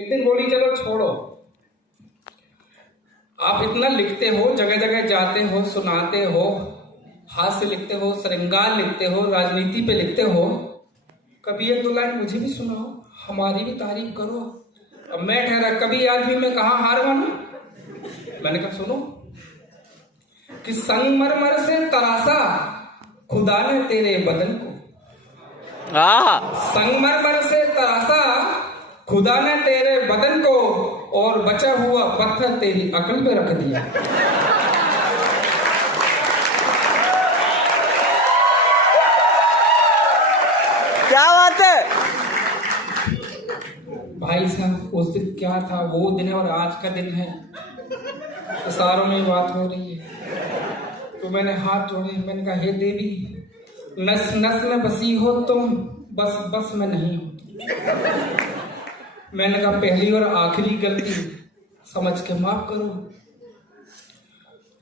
एक दिन बोली चलो छोड़ो, आप इतना लिखते हो, जगह जगह जाते हो, सुनाते हो, हास्य लिखते हो, श्रृंगार लिखते हो, राजनीति पे लिखते हो, कभी एक दो लाइन मुझे भी सुनाओ, हमारी भी तारीफ करो। अब मैं ठहरा, कभी आदमी में कहा हार मानू। मैंने कहा सुनो कि संगमरमर से तरासा खुदा ने तेरे बदन को, संगमरमर से तरासा खुदा ने तेरे बदन को, और बचा हुआ पत्थर तेरी अकल पे रख दिया। क्या बात है भाई साहब, उस दिन क्या था, वो दिन है और आज का दिन है, इशारों में बात हो रही है। तो मैंने हाथ जोड़े, मैंने कहा हे देवी, नस नस में बसी हो तुम, बस बस में नहीं हो। मैंने कहा पहली और आखिरी गलती समझ के माफ करो।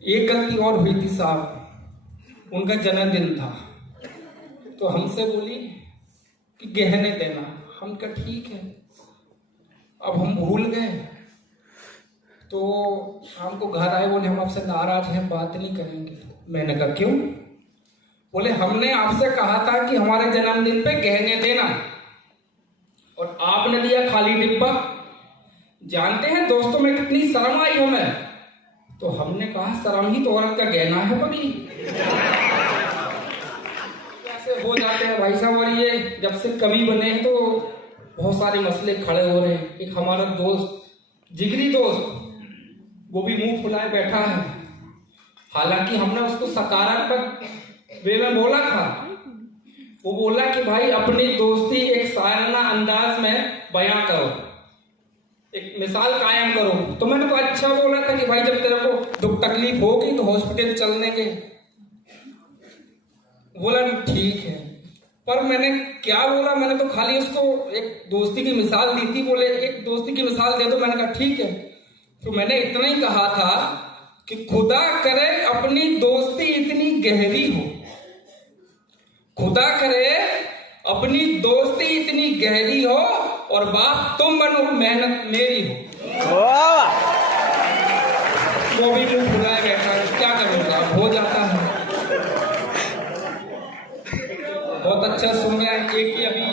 एक गलती और हुई थी साहब, उनका जन्मदिन था, तो हमसे बोली कि गहने देना। हम कहा ठीक है। अब हम भूल गए, तो शाम को घर आए, बोले हम आपसे नाराज हैं, बात नहीं करेंगे। मैंने कहा क्यों? बोले हमने आपसे कहा था कि हमारे जन्मदिन पे गहने देना, और आपने दिया खाली डिब्बा। जानते हैं दोस्तों में कितनी शर्म आई हमें। तो हमने कहा शर्म ही तो औरत का गहना है पगली। कैसे हो जाते हैं भाई साहब। और ये जब से कवि बने हैं तो बहुत सारे मसले खड़े हो रहे हैं। एक हमारा दोस्त, जिगरी दोस्त, वो भी मुंह फुलाए बैठा है। हालांकि हमने उसको सकारात्मक वे में बोला था। वो बोला कि भाई अपनी दोस्ती एक शायराना अंदाज में बयां करो, एक मिसाल कायम करो। तो मैंने तो अच्छा बोला था कि भाई जब तेरे को दुख तकलीफ होगी तो हॉस्पिटल चलने के। बोला ठीक है, पर मैंने क्या बोला, मैंने तो खाली उसको एक दोस्ती की मिसाल दी थी। बोले एक दोस्ती की मिसाल दे दो। मैंने कहा ठीक है। तो मैंने इतना ही कहा था कि खुदा करे अपनी दोस्ती इतनी गहरी हो, खुदा करे अपनी दोस्ती इतनी गहरी हो, और बात तुम बनो मेहनत मेरी हो। वो भी मुंह फुलाए बैठा है, क्या करूंगा, हो जाता है। बहुत अच्छा सुन गया। एक ही अभी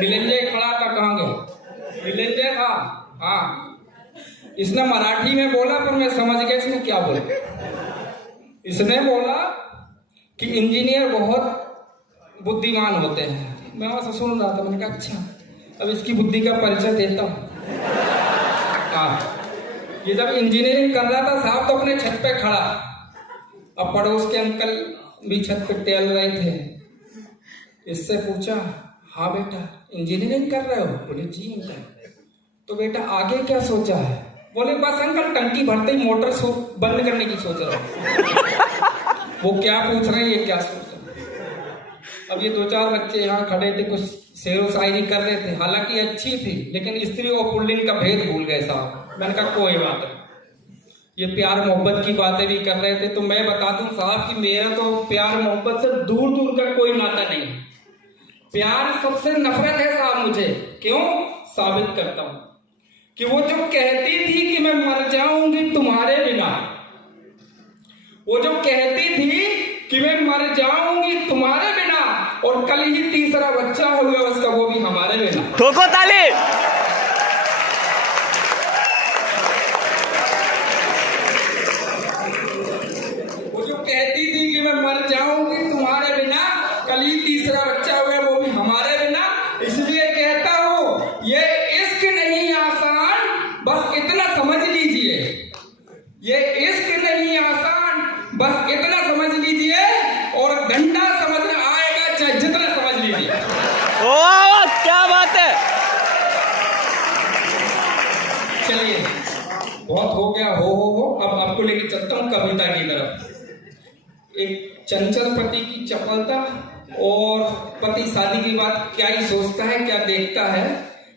निलंजय खड़ा था, कहाँ गया? निलंजय था, हाँ। इसने मराठी में बोला, पर मैं समझ गया इसने क्या बोला। इसने बोला कि इंजीनियर बहुत बुद्धिमान होते हैं। मैं वहां से सुन रहा था, मैंने कहा अच्छा, अब इसकी बुद्धि का परिचय देता हूं। हाँ, ये जब इंजीनियरिंग कर रहा था साहब, तो अपने छत पे खड़ा, अब पड़ोस के अंकल भी छत पे टहल रहे थे। इससे पूछा हाँ बेटा इंजीनियरिंग कर रहे हो? बोले जी अंकल। तो बेटा आगे क्या सोचा है? बोले बस अंकल टंकी भरते ही मोटर बंद करने की सोच रहा हूं। वो क्या पूछ रहे हैं, ये क्या सोच रहे हैं। अब ये दो चार बच्चे यहाँ खड़े थे, कुछ शेरो शायरी कर रहे थे, हालांकि अच्छी थी, लेकिन स्त्री और पुल्लिंग का भेद भूल गए साहब। मैंने कहा कोई बात नहीं, ये प्यार मोहब्बत की बातें भी कर रहे थे। तो मैं बता दूं साहब कि मेरा तो प्यार मोहब्बत से दूर दूर का कोई नाता नहीं। प्यार सबसे नफरत है साहब मुझे। क्यों? साबित करता हूं कि वो जो कहती थी कि मैं मर जाऊंगी तुम्हारे बिना, वो जो कहती थी कि मैं मर जाऊंगी तुम्हारे बिना, और कल ही तीसरा बच्चा हो गया उसका, वो भी हमारे बिना। ठोको ताली। वो जो कहती थी कि मैं मर जाऊंगी तुम्हारे बिना, कल ही तीसरा बच्चा हो गया, वो भी हमारे बिना। इसलिए कहता हूं ये इश्क नहीं आसान, बस इतना समझ लीजिए। ये इश्क नहीं आसान, बस इतना समझ लीजिए, और घंटा समझ आएगा चाहे जितना समझ लीजिए। ओह क्या बात है। चलिए बहुत हो गया, हो। अब आपको लेके चलता हूँ कविता की तरफ। एक चंचल पति की चपलता, और पति शादी की बात क्या ही सोचता है, क्या देखता है,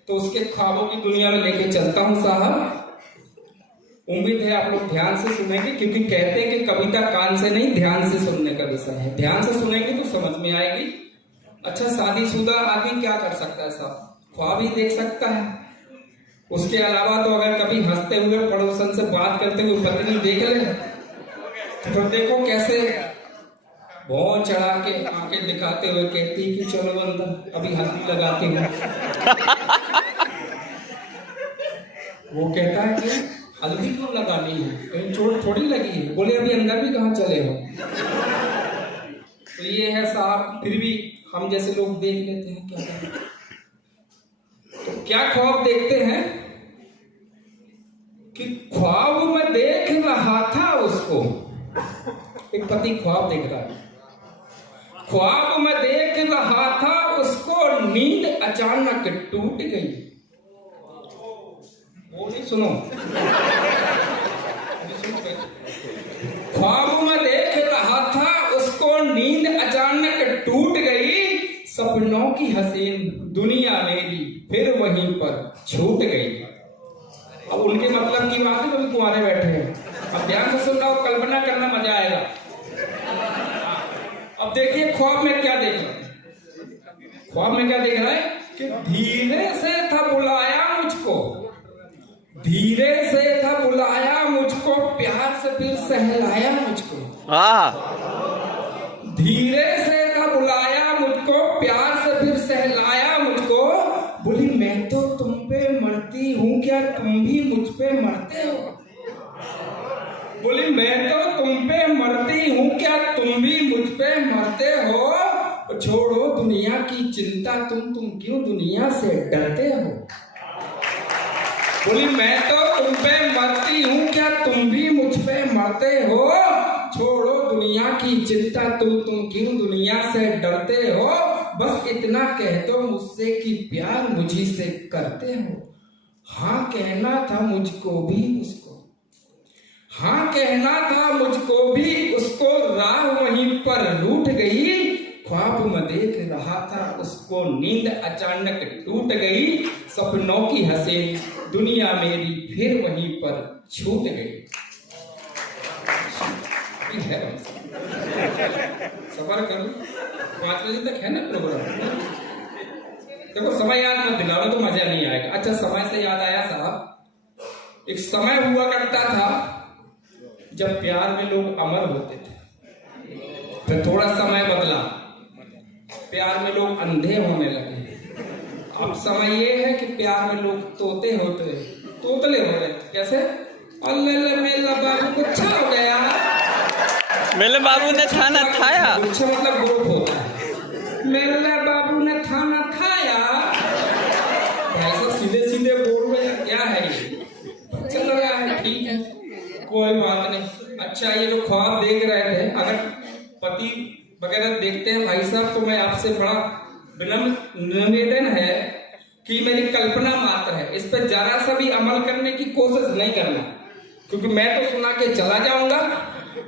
तो उसके ख्वाबों की दुनिया में लेके चलता हूँ साहब। उम्मीद है आप लोग ध्यान से सुनेंगे, क्योंकि कहते हैं कि कविता कान से नहीं ध्यान से सुनने का विषय है। ध्यान से सुनेंगे तो समझ में आएगी। अच्छा, शादीशुदा आदमी क्या कर सकता है साहब? ख्वाब ही देख सकता है। उसके अलावा तो अगर कभी हंसते हुए पड़ोसन से बात करते हुए पत्नी देख ले तो देखो कैसे भौं चढ़ा के आंखें दिखाते हुए कहती कि चलो अंदर अभी हल्दी लगाती हूँ। वो कहता है कि हल्दी क्यों लगानी है, कहीं चोट थोड़ी लगी है। बोले अभी अंदर भी कहाँ चले हो। तो ये है साहब, फिर भी हम जैसे लोग देख लेते हैं, क्या करें। तो क्या ख्वाब देखते हैं कि ख्वाब में देख रहा था उसको, एक पति ख्वाब देख रहा है, ख्वाब में देख रहा था उसको, नींद अचानक टूट गई। वो नहीं सुनो, ख्वाब में देख रहा था उसको, नींद अचानक टूट गई, सपनों की हसीन दुनिया मेरी फिर वहीं पर छूट गई। अब उनके मतलब की बात है, कभी कुंवारे बैठे हैं, अब ध्यान से सुनना और कल्पना करना, मजा आएगा। अब देखिए ख्वाब में क्या देख रहा है, ख्वाब में क्या देख रहा है कि धीरे से था बुलाया मुझको, धीरे से था बुलाया मुझको, प्यार से फिर सहलाया मुझको। धीरे से था बुलाया मुझको, प्यार से फिर सहलाया मुझको। बोली मैं तो तुम पे मरती हूँ, क्या तुम भी मुझ पे मरते हो। बोली मैं तो तुम पे मरती हूँ, क्या तुम भी मुझ पे मरते हो। छोड़ो दुनिया की चिंता, तुम क्यों दुनिया से डरते हो। बोली मैं तो तुम पे मरती हूँ, क्या तुम भी मुझ पे मरते हो। छोड़ो दुनिया की चिंता, तुम क्यों दुनिया से डरते हो। बस इतना कह दो मुझसे कि प्यार मुझी से करते हो। हाँ कहना था मुझको भी उसको, हाँ कहना था मुझको भी उसको, राह वहीं पर रूठ गई। ख्वाब में देख रहा था उसको, नींद अचानक टूट गई, सपनों की हसीन दुनिया मेरी फिर वहीं पर छूट गई। सबर करो, 5 बजे तक है ना प्रोग्राम। देखो समय याद मत दिलाओ तो मजा नहीं आएगा। अच्छा समय से याद आया साहब, एक समय हुआ करता था जब प्यार में लोग अमर होते थे। फिर थोड़ा समय बदला, प्यार में लोग अंधे होने लगे। अब समय ये है कि प्यार में लोग तोते तोतले हो रहे। कैसे? अल्लाह मेरा बाबू गुच्छा हो गया, मेरे बाबू ने खाना खाया। गुच्छा मतलब ग्रुप होता है। मेरे बाबू ने खाना खाया, ऐसा सीधे सीधे बोल रहे हैं, क्या है ये। चल रहा है, ठीक है, कोई बात नहीं। अच्छा ये जो ख्वाब देख रहे थे, अगर पति वगैरह देखते हैं भाई साहब, तो मैं आपसे बड़ा विनम्र निवेदन है कि मेरी कल्पना मात्र है, इस पर जरा सा भी अमल करने की कोशिश नहीं करना। क्योंकि मैं तो सुना के चला जाऊंगा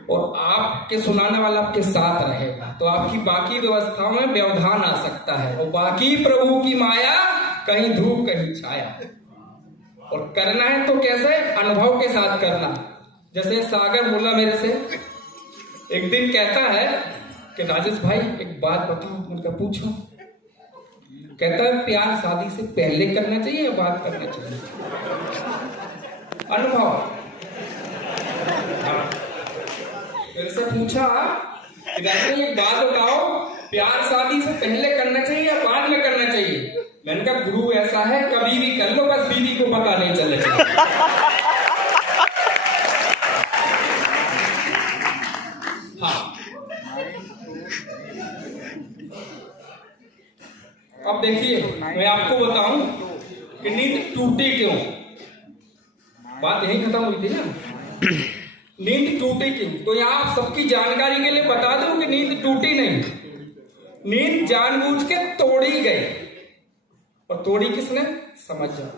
और आपके सुनाने वाला आपके साथ रहेगा, तो आपकी बाकी व्यवस्थाओं में व्यवधान आ सकता है। और बाकी प्रभु की माया, कहीं धूप कहीं छाया। और करना है तो कैसे? अनुभव के साथ करना। जैसे सागर बोला मेरे से, एक दिन कहता है कि राजेश भाई एक बात बताओ। उनका पूछो। कहता है प्यार शादी से पहले करना चाहिए या बाद करना चाहिए? अनुभव। मेरे से पूछा कि राजेश एक बात बताओ, प्यार शादी से पहले करना चाहिए या बाद में करना चाहिए? मैंने कहा गुरु ऐसा है, कभी भी कर लो, बस बीवी को पता नहीं चले। हाँ, अब देखिए मैं आपको बताऊं कि नींद टूटी क्यों। बात यही खत्म हुई थी ना, नींद टूटी क्यों। तो यहाँ आप सबकी जानकारी के लिए बता दूं कि नींद टूटी नहीं, नींद जानबूझ के तोड़ी गई। और तोड़ी किसने? समझ जाओ।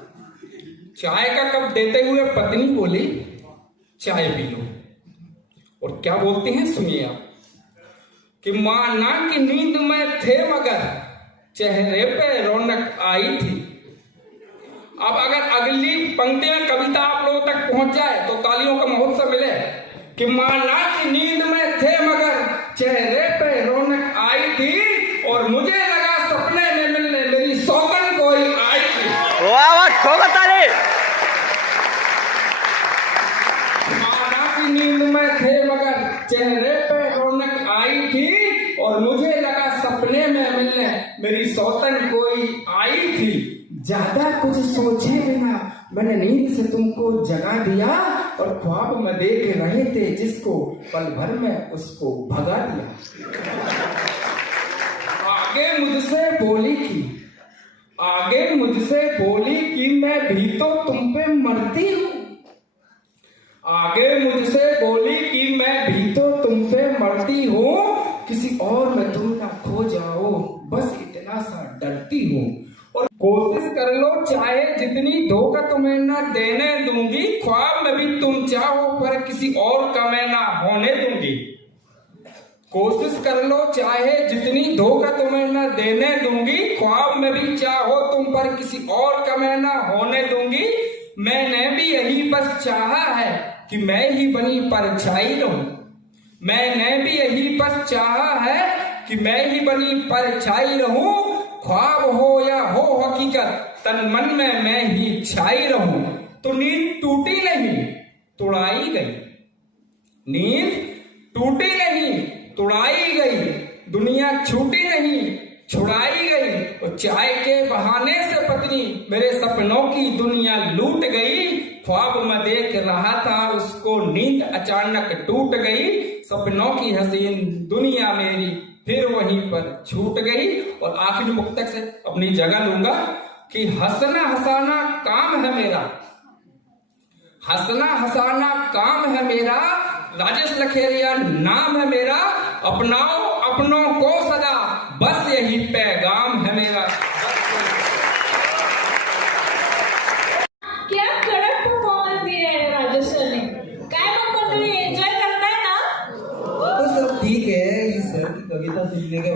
चाय का कप देते हुए पत्नी बोली चाय पी लो। और क्या बोलती हैं सुनिए आप, कि माना कि नींद में थे मगर चेहरे पे रौनक आई थी। अब अगर अगली पंक्ति में कविता आप लोगों तक पहुंच जाए तो तालियों का महोत्सव मिले। कि माना कि नींद में थे मगर चेहरे पे रौनक आई थी, और मुझे लगा सपने में मिलने मेरी सौगन कोई आई थी। वाह वाह, ठोको ताली। माना की नींद में थे मगर चेहरे पे रौनक आई थी और मुझे लगा सपने में मिलने मेरी सौतन कोई आई थी। ज्यादा कुछ सोचे बिना मैंने नींद से तुमको जगा दिया और ख्वाब में देख रहे थे जिसको पल भर में उसको भगा दिया। आगे मुझसे बोली कि मैं भी तो तुम पे मरती हूँ। आगे मुझसे बोली कि मैं भी तो तुम पे मरती हूँ, किसी और में तुम ना खो जाओ बस इतना सा डरती हूँ। और कोशिश कर लो चाहे जितनी धोखा तुम्हें ना देने दूंगी, ख्वाब में भी तुम चाहो पर किसी और का मैं ना होने दूंगी। कोशिश कर लो चाहे जितनी धोखा तुम्हें ना देने दूंगी, ख्वाब में भी चाहो तुम पर किसी और का मैं ना होने दूंगी। मैंने भी यही बस चाहा है कि मैं ही बनी परछाई रहूं। मैंने भी यही बस चाहा है कि मैं ही बनी परछाई रहूं। ख्वाब हो या हो हकीकत तन मन में मैं ही छाई रहूं। तो नींद टूटी नहीं तुड़ाई गई, नींद टूटी नहीं तुड़ाई गई, दुनिया छूटी नहीं छुड़ाई गई। और चाय के बहाने से पत्नी मेरे सपनों की दुनिया लूट गई। ख्वाब में देख रहा था उसको नींद अचानक टूट गई। सपनों की हसीन दुनिया मेरी फिर वहीं पर छूट गई। और आखिरी मुक्तक से अपनी जगह लूंगा कि हंसना हंसाना काम है मेरा, हंसना हंसाना काम है मेरा, राजेश लखेरिया नाम है मेरा। अपनाओ अपनों को सदा बस यही पैगाम है मेरा। क्या कडक परफॉर्मन्स दिया है राजेश सर ने। काय मग मंडळी एन्जॉय करताय ना? तो सब ठीक है, इस सर की कविता सुनने के